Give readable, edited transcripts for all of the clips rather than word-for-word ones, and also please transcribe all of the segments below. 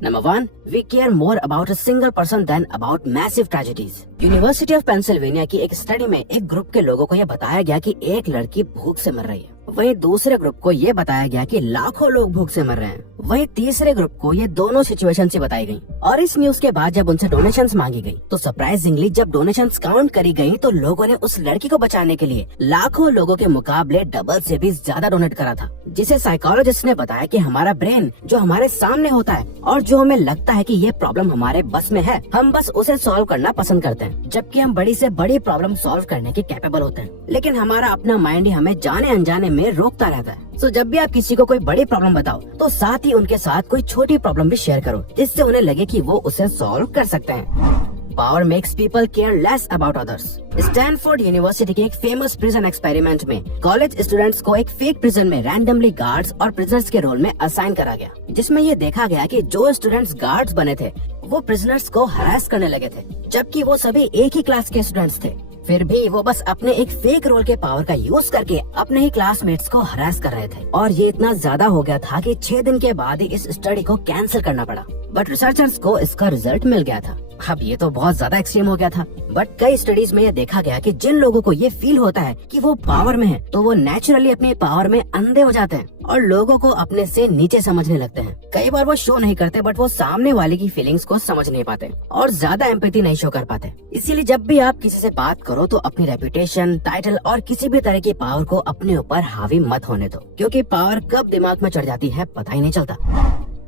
Number 1, we care more about a single person than about massive tragedies. University of Pennsylvania की एक study में एक group के लोगों को यह बताया गया कि एक लड़की भूख से मर रही है। वहीं दूसरे ग्रुप को ये बताया गया कि लाखों लोग भूख से मर रहे हैं। वहीं तीसरे ग्रुप को ये दोनों सिचुएशन से बताई गई। और इस न्यूज के बाद जब उनसे डोनेशंस मांगी गई तो सरप्राइजिंगली जब डोनेशंस काउंट करी गई तो लोगों ने उस लड़की को बचाने के लिए लाखों लोगों के मुकाबले डबल से भी ज्यादा डोनेट करा था। जिसे साइकोलॉजिस्ट ने बताया कि हमारा ब्रेन जो हमारे सामने होता है और जो हमें लगता है कि ये प्रॉब्लम हमारे बस में है, हम बस उसे सॉल्व करना पसंद करते हैं, जबकि हम बड़ी से बड़ी प्रॉब्लम सॉल्व करने के कैपेबल होते हैं। लेकिन हमारा अपना माइंड ही हमें जाने अनजाने में रोकता रहता है। तो जब भी आप किसी को कोई बड़ी प्रॉब्लम बताओ तो साथ ही उनके साथ कोई छोटी प्रॉब्लम भी शेयर करो, जिससे उन्हें लगे कि वो उसे सॉल्व कर सकते हैं। Power makes people care less about others. Stanford university के एक फेमस प्रिजन एक्सपेरिमेंट में कॉलेज स्टूडेंट्स को एक फेक प्रिजन में रैंडमली गार्ड्स और प्रिजनर्स के रोल में असाइन करा गया, जिसमें ये देखा गया कि जो स्टूडेंट्स गार्ड्स बने थे वो प्रिजनर्स को हरास करने लगे थे, जबकि वो सभी एक ही क्लास के स्टूडेंट्स थे। फिर भी वो बस अपने एक फेक रोल के पावर का यूज करके अपने ही क्लासमेट्स को हरास कर रहे थे। और ये इतना ज्यादा हो गया था कि 6 दिन के बाद ही इस स्टडी को कैंसिल करना पड़ा। बट रिसर्चर्स को इसका रिजल्ट मिल गया था। अब ये तो बहुत ज्यादा एक्सट्रीम हो गया था, बट कई स्टडीज में ये देखा गया कि जिन लोगों को ये फील होता है कि वो पावर में है, तो वो नेचुरली अपने पावर में अंधे हो जाते हैं और लोगों को अपने से नीचे समझने लगते हैं। कई बार वो शो नहीं करते, बट वो सामने वाले की फीलिंग्स को समझ नहीं पाते और ज्यादा एम्पैथी नहीं शो कर पाते। इसीलिए जब भी आप किसी से बात करो तो अपनी रेपुटेशन, टाइटल और किसी भी तरह की पावर को अपने ऊपर हावी मत होने दो, क्योंकि पावर कब दिमाग में चढ़ जाती है पता ही नहीं चलता।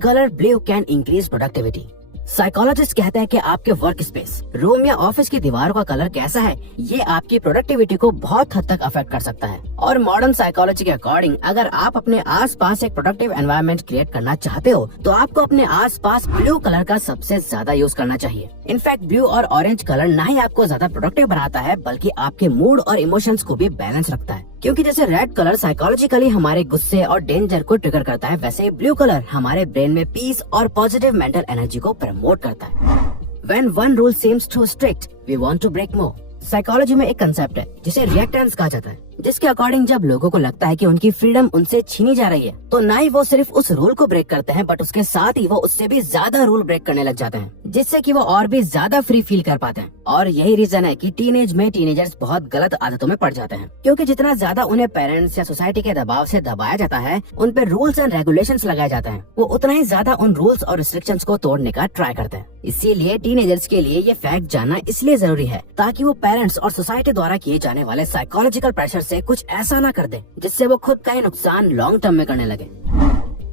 Colour blue can increase productivity. Psychologist कहते हैं कि आपके वर्क स्पेस, रूम या ऑफिस की दीवारों का कलर कैसा है, ये आपकी प्रोडक्टिविटी को बहुत हद तक अफेक्ट कर सकता है। और मॉडर्न साइकोलॉजी के अकॉर्डिंग अगर आप अपने आसपास एक प्रोडक्टिव एनवायरनमेंट क्रिएट करना चाहते हो तो आपको अपने आसपास ब्लू कलर का सबसे ज्यादा यूज करना चाहिए। इनफैक्ट ब्लू और ऑरेंज कलर ना ही आपको ज्यादा प्रोडक्टिव बनाता है, बल्कि आपके मूड और इमोशंस को भी बैलेंस रखता है। क्योंकि जैसे रेड कलर साइकोलॉजिकली हमारे गुस्से और डेंजर को ट्रिगर करता है, वैसे ही ब्लू कलर हमारे ब्रेन में पीस और पॉजिटिव मेंटल एनर्जी को प्रमोट करता है। When one rule seems too strict, we want to break more. Psychology में एक कंसेप्ट है जिसे रिएक्टेंस कहा जाता है, जिसके अकॉर्डिंग जब लोगों को लगता है कि उनकी फ्रीडम उनसे छीनी जा रही है, तो ना ही वो सिर्फ उस रूल को ब्रेक करते हैं, बट उसके साथ ही वो उससे भी ज्यादा रूल ब्रेक करने लग जाते हैं, जिससे कि वो और भी ज्यादा फ्री फील कर पाते हैं। और यही रीजन है कि टीनेज में टीनेजर्स बहुत गलत आदतों में पड़ जाते हैं, क्योंकि जितना ज्यादा उन्हें पेरेंट्स या सोसाइटी के दबाव से दबाया जाता है, उन पे रूल्स एंड रेगुलेशंस लगाए जाते हैं, वो उतना ही ज्यादा उन रूल्स और रिस्ट्रिक्शंस को तोड़ने का ट्राई करते हैं। इसीलिए टीनेजर्स के लिए ये फैक्ट जानना इसलिए जरूरी है ताकि वो पेरेंट्स और सोसाइटी द्वारा किए जाने वाले साइकोलॉजिकल प्रेशर से कुछ ऐसा ना कर दे जिससे वो खुद का ही नुकसान लॉन्ग टर्म में करने लगे।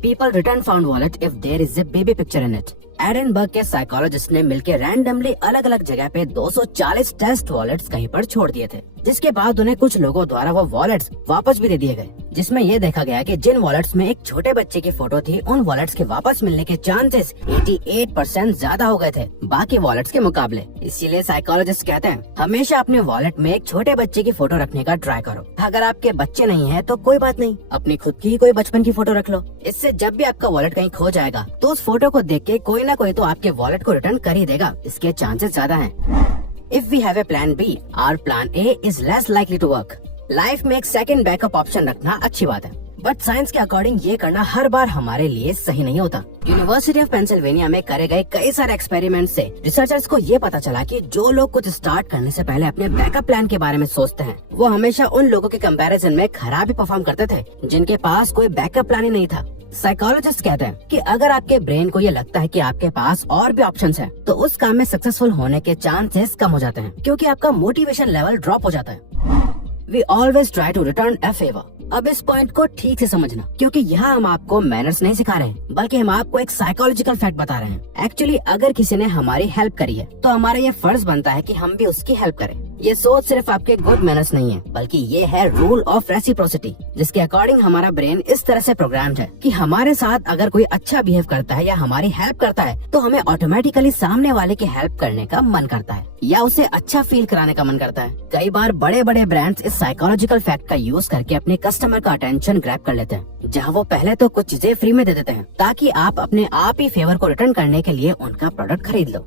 People return found wallet if there is a baby picture in it. Edinburgh के साइकोलॉजिस्ट ने मिलकर रैंडमली अलग अलग जगह पे 240 टेस्ट वॉलेट्स कहीं पर छोड़ दिए थे, जिसके बाद उन्हें कुछ लोगों द्वारा वो वॉलेट्स वापस भी दे दिए गए, जिसमें ये देखा गया कि जिन वॉलेट्स में एक छोटे बच्चे की फोटो थी, उन वॉलेट्स के वापस मिलने के चांसेस 88% ज्यादा हो गए थे बाकी वॉलेट्स के मुकाबले। इसीलिए साइकोलॉजिस्ट कहते हैं हमेशा अपने वॉलेट में एक छोटे बच्चे की फोटो रखने का ट्राई करो। अगर आपके बच्चे नहीं है तो कोई बात नहीं, अपनी खुद की ही कोई बचपन की फोटो रख लो। इससे जब भी आपका वॉलेट कहीं खो जाएगा तो उस फोटो को देख के कोई ना कोई तो आपके वॉलेट को रिटर्न कर ही देगा, इसके चांसेस ज्यादा हैं। If we have a plan B, our plan A is less likely to work. Life में एक सेकंड बैकअप ऑप्शन रखना अच्छी बात है, बट साइंस के अकॉर्डिंग ये करना हर बार हमारे लिए सही नहीं होता। यूनिवर्सिटी ऑफ पेंसिल्वेनिया में करे गए कई सारे एक्सपेरिमेंट से रिसर्चर्स को ये पता चला कि जो लोग कुछ स्टार्ट करने से पहले अपने बैकअप प्लान के बारे में सोचते हैं, वो हमेशा उन लोगों के कंपैरिजन में खराब ही परफॉर्म करते थे जिनके पास कोई बैकअप प्लान ही नहीं था। साइकोलॉजिस्ट कहते हैं कि अगर आपके ब्रेन को ये लगता है कि आपके पास और भी ऑप्शंस हैं, तो उस काम में सक्सेसफुल होने के चांसेस कम हो जाते हैं, क्योंकि आपका मोटिवेशन लेवल ड्रॉप हो जाता है। We always try to return a favor. अब इस पॉइंट को ठीक से समझना, क्योंकि यहाँ हम आपको मैनर्स नहीं सिखा रहे हैं, बल्कि हम आपको एक साइकोलॉजिकल फैक्ट बता रहे हैं। एक्चुअली अगर किसी ने हमारी हेल्प करी है तो हमारा ये फर्ज बनता है कि हम भी उसकी हेल्प करें। ये सोच सिर्फ आपके गुड मैनर्स नहीं है, बल्कि ये है रूल ऑफ रेसिप्रोसिटी, जिसके अकॉर्डिंग हमारा ब्रेन इस तरह से प्रोग्राम्ड है कि हमारे साथ अगर कोई अच्छा बिहेव करता है या हमारी हेल्प करता है तो हमें ऑटोमेटिकली सामने वाले की हेल्प करने का मन करता है या उसे अच्छा फील कराने का मन करता है। कई बार बड़े बड़े ब्रांड्स इस साइकोलॉजिकल फैक्ट का यूज करके अपने कस्टमर का अटेंशन ग्रैब कर लेते हैं, जहाँ वो पहले तो कुछ चीजें फ्री में दे देते हैं ताकि आप अपने आप ही फेवर को रिटर्न करने के लिए उनका प्रोडक्ट खरीद लो।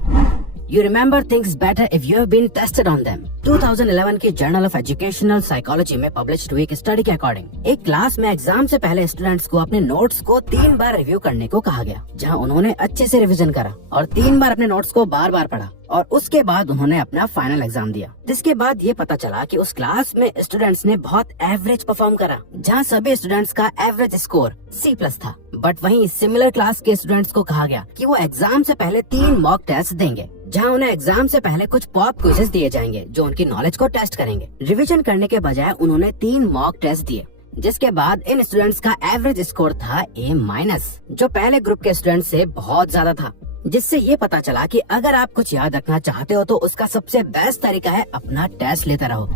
You remember things better if you have been tested on them. 2011 की जर्नल ऑफ एजुकेशनल साइकोलॉजी में पब्लिश्ड हुई एक स्टडी के अकॉर्डिंग एक क्लास में एग्जाम से पहले स्टूडेंट्स को अपने नोट्स को 3 बार रिव्यू करने को कहा गया, जहां उन्होंने अच्छे से रिवीजन करा और 3 बार अपने नोट्स को बार बार पढ़ा और उसके बाद उन्होंने अपना फाइनल एग्जाम दिया। जिसके बाद ये पता चला कि उस क्लास में स्टूडेंट्स ने बहुत एवरेज परफॉर्म करा, जहां सभी स्टूडेंट्स का एवरेज स्कोर C+ था। बट वहीं सिमिलर क्लास के स्टूडेंट्स को कहा गया कि वो एग्जाम से पहले 3 मॉक टेस्ट देंगे, जहां उन्हें एग्जाम से पहले कुछ पॉप क्विज़ेस दिए जाएंगे जो उनकी नॉलेज को टेस्ट करेंगे। रिवीजन करने के बजाय उन्होंने 3 मॉक टेस्ट दिए, जिसके बाद इन स्टूडेंट्स का एवरेज स्कोर था A-, जो पहले ग्रुप के स्टूडेंट से बहुत ज्यादा था। जिससे ये पता चला कि अगर आप कुछ याद रखना चाहते हो तो उसका सबसे बेस्ट तरीका है अपना टेस्ट लेते रहो।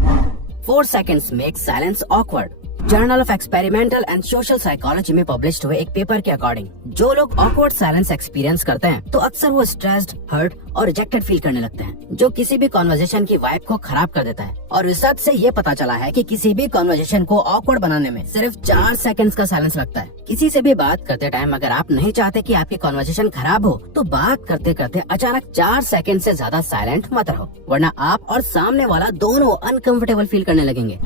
4 seconds make silence awkward। Journal of experimental and social psychology में पब्लिश्ड हुए एक पेपर के अकॉर्डिंग जो लोग ऑकवर्ड साइलेंस एक्सपीरियंस करते हैं तो अक्सर वो स्ट्रेस्ड, हर्ट और रिजेक्टेड फील करने लगते हैं, जो किसी भी कॉन्वर्जेशन की वाइब को खराब कर देता है। और रिसर्च से ये पता चला है कि किसी भी कॉन्वर्जेशन को ऑकवर्ड बनाने में सिर्फ 4 सेकंड्स का साइलेंस लगता है। किसी से भी बात करते टाइम अगर आप नहीं चाहते कि आपकी कॉन्वर्जेशन खराब हो तो बात करते करते अचानक 4 सेकंड से ज्यादा साइलेंट मत रहो, वरना आप और सामने वाला दोनों अनकंफर्टेबल फील करने लगेंगे।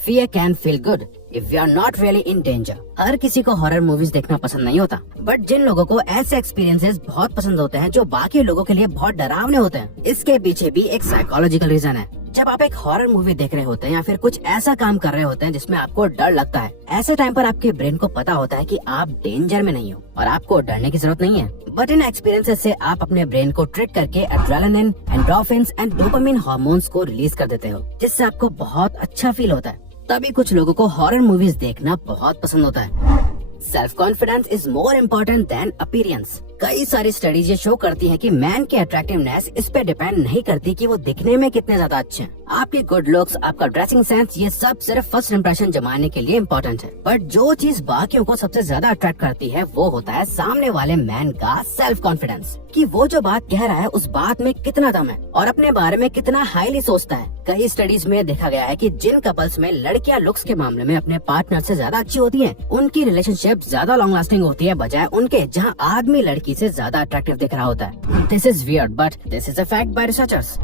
Fear can feel good if you are not really in danger। हर किसी को हॉरर मूवीज देखना पसंद नहीं होता, बट जिन लोगों को ऐसे एक्सपीरियंसेस बहुत पसंद होते हैं जो बाकी लोगों के लिए बहुत डरावने होते हैं, इसके पीछे भी एक साइकोलॉजिकल रीजन है। जब आप एक हॉरर मूवी देख रहे होते हैं या फिर कुछ ऐसा काम कर रहे होते हैं जिसमें आपको डर लगता है, ऐसे टाइम पर आपके ब्रेन को पता होता है कि आप डेंजर में नहीं हो और आपको डरने की जरूरत नहीं है। बट इन एक्सपीरियंसेस से आप अपने ब्रेन को ट्रिक करके adrenaline, endorphins and dopamine hormones को रिलीज कर देते हो, जिससे आपको बहुत अच्छा फील होता है। तभी कुछ लोगों को हॉरर मूवीज देखना बहुत पसंद होता है। Self confidence is more important then appearance. कई सारी स्टडीज ये शो करती हैं कि मैन की अट्रैक्टिवनेस इस पे डिपेंड नहीं करती कि वो दिखने में कितने ज्यादा अच्छे हैं। आपके गुड लुक्स, आपका ड्रेसिंग सेंस, ये सब सिर्फ फर्स्ट इंप्रेशन जमाने के लिए इम्पोर्टेंट है। बट जो चीज बाकियों को सबसे ज्यादा अट्रैक्ट करती है वो होता है सामने वाले मैन का सेल्फ कॉन्फिडेंस, कि वो जो बात कह रहा है उस बात में कितना दम है और अपने बारे में कितना हाईली सोचता है। कई स्टडीज में देखा गया है कि जिन कपल्स में लड़कियां लुक्स के मामले में अपने पार्टनर से ज्यादा अच्छी होती हैं, उनकी रिलेशनशिप ज्यादा लॉन्ग लास्टिंग होती है बजाय उनके जहां आदमी लड़की से ज्यादा अट्रैक्टिव दिख रहा होता है। This is weird but this is a fact bye researchers.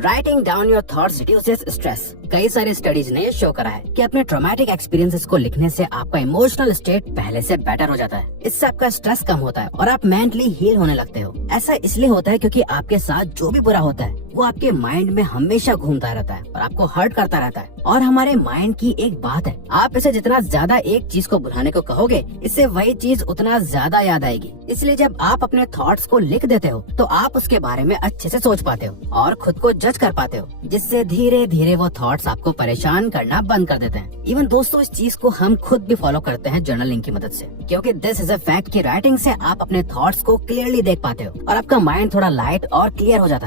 Writing down your thoughts reduces stress. कई सारी स्टडीज ने शो करा है कि अपने ट्रॉमेटिक एक्सपीरियंसेस को लिखने से आपका इमोशनल स्टेट पहले से बेटर हो जाता है। इससे आपका स्ट्रेस कम होता है और आप मेंटली हील होने लगते हो। ऐसा इसलिए होता है क्योंकि आपके साथ जो भी बुरा होता है वो आपके माइंड में हमेशा घूमता रहता है और आपको हर्ट करता रहता है। और हमारे माइंड की एक बात है, आप इसे जितना ज्यादा एक चीज को भुलाने को कहोगे, इससे वही चीज उतना ज्यादा याद आएगी। इसलिए जब आप अपने थॉट्स को लिख देते हो तो आप उसके बारे में अच्छे से सोच पाते हो और खुद को जज कर पाते हो, जिससे धीरे धीरे वो थॉट्स आपको परेशान करना बंद कर देते हैं। इवन दोस्तों, इस चीज को हम खुद भी फॉलो करते हैं जर्नलिंग की मदद से, क्योंकि दिस इज अ फैक्ट कि राइटिंग से आप अपने थॉट्स को क्लियरली देख पाते हो और आपका माइंड थोड़ा लाइट और क्लियर हो जाता है।